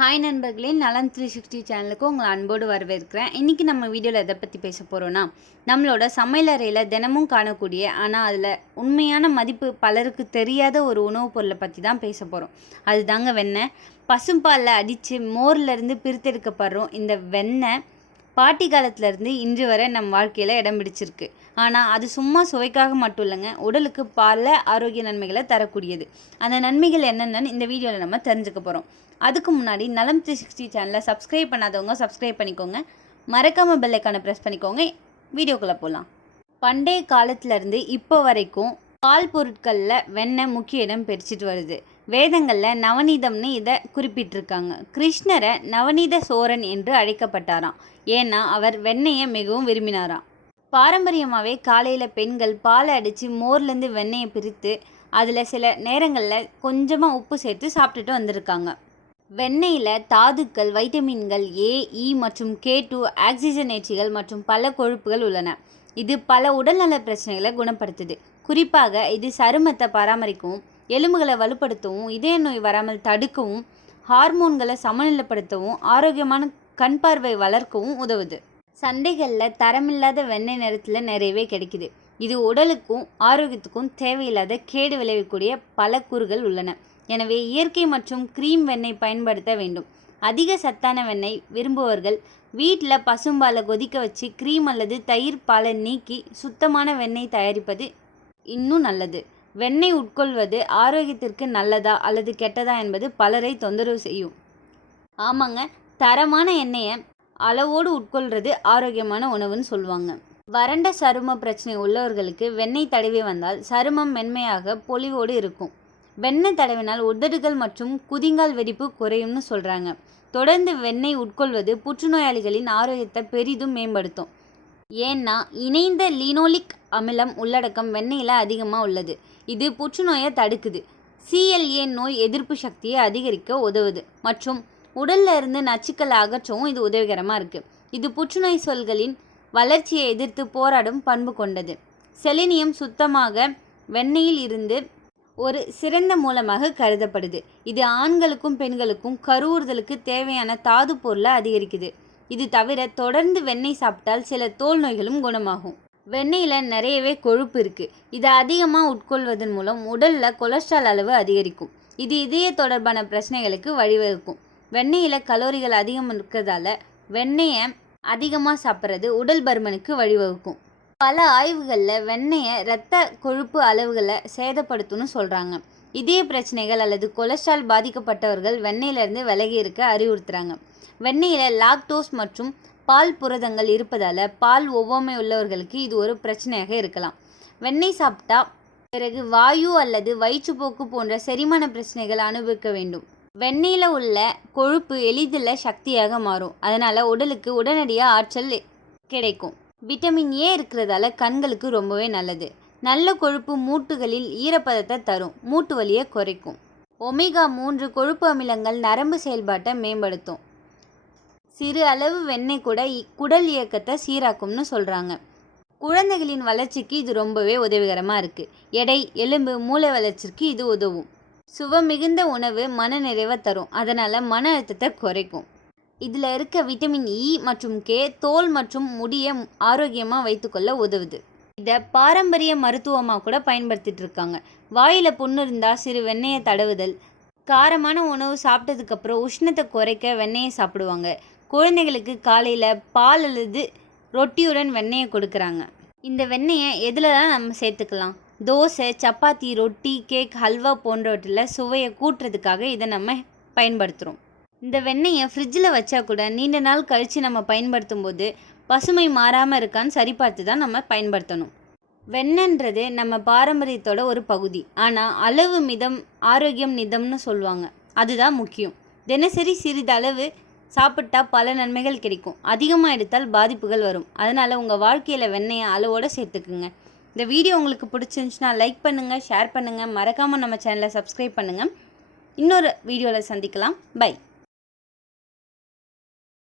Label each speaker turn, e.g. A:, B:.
A: Hi நண்பர்களே நலன் three sixty சேனலுக்கு உங்களை அன்போடு வரவேற்கிறேன். இன்றைக்கி நம்ம வீடியோவில் எதை பற்றி பேச போகிறோன்னா நம்மளோட சமையலறையில் தினமும் காணக்கூடிய ஆனால் அதில் உண்மையான மதிப்பு பலருக்கு தெரியாத ஒரு உணவுப் பொருளை பற்றி தான் பேச போகிறோம் அதுதாங்க வெண்ணெய். பசும்பாலில் அடித்து மோர்லேருந்து பிரித்தெடுக்கப்படுறோம் இந்த வெண்ணெய் பாட்டி காலத்துலேருந்து இன்று வரை நம் வாழ்க்கையில் இடம் பிடிச்சிருக்கு. ஆனால் அது சும்மா சுவைக்காக மட்டும் இல்லைங்க. உடலுக்கு பல ஆரோக்கிய நன்மைகளை தரக்கூடியது. அந்த நன்மைகள் என்னென்னு இந்த வீடியோவில் நம்ம தெரிஞ்சுக்க போகிறோம் அதுக்கு முன்னாடி நலம் த்ரீ சிக்ஸ்டி சேனலை சப்ஸ்கிரைப் பண்ணாதவங்க சப்ஸ்கிரைப் பண்ணிக்கோங்க. மறக்காமல் பெல்லைக்கான ப்ரெஸ் பண்ணிக்கோங்க. வீடியோக்குள்ளே போகலாம் பண்டைய காலத்துலேருந்து இப்போ வரைக்கும் பால் பொருட்களில் வெண்ணெய் முக்கிய இடம் பிரிச்சுட்டு வருது. வேதங்களில் நவநீதம்னு இதை குறிப்பிட்டிருக்காங்க. கிருஷ்ணரை நவநீத சோரன் என்று அழைக்கப்பட்டாராம். ஏன்னா அவர் வெண்ணெயை மிகவும் விரும்பினாராம். பாரம்பரியமாகவே காலையில் பெண்கள் பாலை அடித்து மோர்லேருந்து வெண்ணெயை பிரித்து அதில் சில நேரங்களில் கொஞ்சமாக உப்பு சேர்த்து சாப்பிட்டுட்டு வந்திருக்காங்க. வெண்ணெயில் தாதுக்கள் வைட்டமின்கள் ஏ இ e மற்றும் கே டூ ஆக்சிஜனேற்றிகள் மற்றும் பல கொழுப்புகள் உள்ளன. இது பல உடல்நல பிரச்சனைகளை குணப்படுத்துது. குறிப்பாக இது சருமத்தை பராமரிக்கவும் எலும்புகளை வலுப்படுத்தவும் இதய நோய் வராமல் தடுக்கவும் ஹார்மோன்களை சமநிலைப்படுத்தவும் ஆரோக்கியமான கண் பார்வை வளர்க்கவும் உதவுது. சந்தைகளில் தரமில்லாத வெண்ணெய் நிறத்தில் நிறையவே கிடைக்குது. இது உடலுக்கும் ஆரோக்கியத்துக்கும் தேவையில்லாத கேடு விளைவிக்கூடிய பல கூறுகள் உள்ளன. எனவே இயற்கை மற்றும் க்ரீம் வெண்ணெய் பயன்படுத்த வேண்டும். அதிக சத்தான வெண்ணெய் விரும்புவர்கள் வீட்டில் பசும்பாலை கொதிக்க வச்சு க்ரீம் அல்லது தயிர் பாலை நீக்கி சுத்தமான வெண்ணெய் தயாரிப்பது இன்னும் நல்லது. வெண்ணெய் உட்கொள்வது ஆரோக்கியத்திற்கு நல்லதா அல்லது கெட்டதா என்பது பலரை தொந்தரவு செய்யும். ஆமாங்க தரமான எண்ணெயை அளவோடு உட்கொள்வது ஆரோக்கியமான உணவுன்னு சொல்லுவாங்க. வறண்ட சரும பிரச்சனை உள்ளவர்களுக்கு வெண்ணெய் தடவி வந்தால் சருமம் மென்மையாக பொலிவோடு இருக்கும். வெண்ணெய் தடவினால் உதடுகள் மற்றும் குதிங்கால் வெடிப்பு குறையும்னு சொல்கிறாங்க தொடர்ந்து வெண்ணெய் உட்கொள்வது புற்றுநோயாளிகளின் ஆரோக்கியத்தை பெரிதும் மேம்படுத்தும். ஏன்னா இணைந்த லினோலிக் அமிலம் உள்ளடக்கம் வெண்ணெயில் அதிகமாக உள்ளது. இது புற்றுநோயை தடுக்குது. சிஎல்ஏ நோய் எதிர்ப்பு சக்தியை அதிகரிக்க உதவுது. மற்றும் உடல்ல இருந்து நச்சுக்களை அகற்றவும் இது உதவிகரமாக இருக்குது இது புற்றுநோய் சொல்களின் வளர்ச்சியை எதிர்த்து போராடும் பண்பு கொண்டது. செலினியம் சுத்தமாக வெண்ணெயில் இருந்து ஒரு சிறந்த மூலமாக கருதப்படுது. இது ஆண்களுக்கும் பெண்களுக்கும் கருவுறுதலுக்கு தேவையான தாது பொருளை அதிகரிக்குது. இது தவிர தொடர்ந்து வெண்ணெய் சாப்பிட்டால் சில தோல் நோய்களும் குணமாகும். வெண்ணெயில் நிறையவே கொழுப்பு இருக்குது இதை அதிகமாக உட்கொள்வதன் மூலம் உடலில் கொலஸ்ட்ரால் அளவு அதிகரிக்கும். இது இதய தொடர்பான பிரச்சனைகளுக்கு வழிவகுக்கும். வெண்ணெயில் கலோரிகள் அதிகம் இருக்கிறதால வெண்ணெயை அதிகமாக சாப்பிட்றது உடல் பருமனுக்கு வழிவகுக்கும். பல ஆய்வுகளில் வெண்ணெயை இரத்த கொழுப்பு அளவுகளை சேதப்படுத்தும்னு சொல்கிறாங்க இதய பிரச்சனைகள் அல்லது கொலஸ்ட்ரால் பாதிக்கப்பட்டவர்கள் வெண்ணெயிலிருந்து விலகி இருக்க அறிவுறுத்துகிறாங்க வெண்ணெயில் லாக்டோஸ் மற்றும் பால் புரதங்கள் இருப்பதால் பால் ஒவ்வாமை உள்ளவர்களுக்கு இது ஒரு பிரச்சனையாக இருக்கலாம். வெண்ணெய் சாப்பிட்டா பிறகு வாயு அல்லது வயிற்றுப்போக்கு போன்ற செரிமான பிரச்சனைகள் அனுபவிக்க வேண்டும். வெண்ணெயில் உள்ள கொழுப்பு எளிதில் சக்தியாக மாறும். அதனால் உடலுக்கு உடனடியாக ஆற்றல் கிடைக்கும். விட்டமின் ஏ இருக்கிறதால கண்களுக்கு ரொம்பவே நல்லது. நல்ல கொழுப்பு மூட்டுகளில் ஈரப்பதத்தை தரும். மூட்டு வலியை குறைக்கும். ஒமேகா மூன்று கொழுப்பு அமிலங்கள் நரம்பு செயல்பாட்டை மேம்படுத்தும். சிறு அளவு வெண்ணெய் கூட குடல் இயக்கத்தை சீராக்கும்னு சொல்கிறாங்க குழந்தைகளின் வளர்ச்சிக்கு இது ரொம்பவே உதவிகரமாக இருக்குது எடை எலும்பு மூளை வளர்ச்சிக்கு இது உதவும். சுவை மிகுந்த உணவு மன நிறைவை தரும். அதனால் மன அழுத்தத்தை குறைக்கும். இதில் இருக்க விட்டமின் இ மற்றும் கே தோல் மற்றும் முடியை ஆரோக்கியமாக வைத்துக்கொள்ள உதவுது. இதை பாரம்பரிய மருத்துவமாக கூட பயன்படுத்திட்டு இருக்காங்க. வாயில் புண்ணு இருந்தால் சிறு வெண்ணெயை தடவுதல் காரமான உணவு சாப்பிட்டதுக்கப்புறம் உஷ்ணத்தை குறைக்க வெண்ணெயை சாப்பிடுவாங்க. குழந்தைகளுக்கு காலையில் பால் அல்லது ரொட்டியுடன் வெண்ணெயை கொடுக்குறாங்க. இந்த வெண்ணெயை எதிலலாம் நம்ம சேர்த்துக்கலாம்? தோசை சப்பாத்தி ரொட்டி கேக் ஹல்வா போன்றவற்றில் சுவையை கூட்டுறதுக்காக இதை நம்ம பயன்படுத்துகிறோம் இந்த வெண்ணெயை ஃப்ரிட்ஜில் வச்சா கூட நீண்ட நாள் கழித்து நம்ம பயன்படுத்தும் போது பசுமை மாறாமல் இருக்கான்னு சரி பார்த்து தான் நம்ம பயன்படுத்தணும். வெண்ணன்றது நம்ம பாரம்பரியத்தோட ஒரு பகுதி. ஆனால் அளவு மிதம் ஆரோக்கியம் நிதம்னு சொல்லுவாங்க. அதுதான் முக்கியம். தினசரி சிறிதளவு சாப்பிட்டா பல நன்மைகள் கிடைக்கும். அதிகமாக எடுத்தால் பாதிப்புகள் வரும். அதனால் உங்கள் வாழ்க்கையில் வெண்ணெயை அளவோடு சேர்த்துக்குங்க. இந்த வீடியோ உங்களுக்கு பிடிச்சிருந்துச்சுன்னா லைக் பண்ணுங்கள் ஷேர் பண்ணுங்கள் மறக்காமல் நம்ம சேனலை சப்ஸ்கிரைப் பண்ணுங்கள் இன்னொரு வீடியோவில் சந்திக்கலாம். பை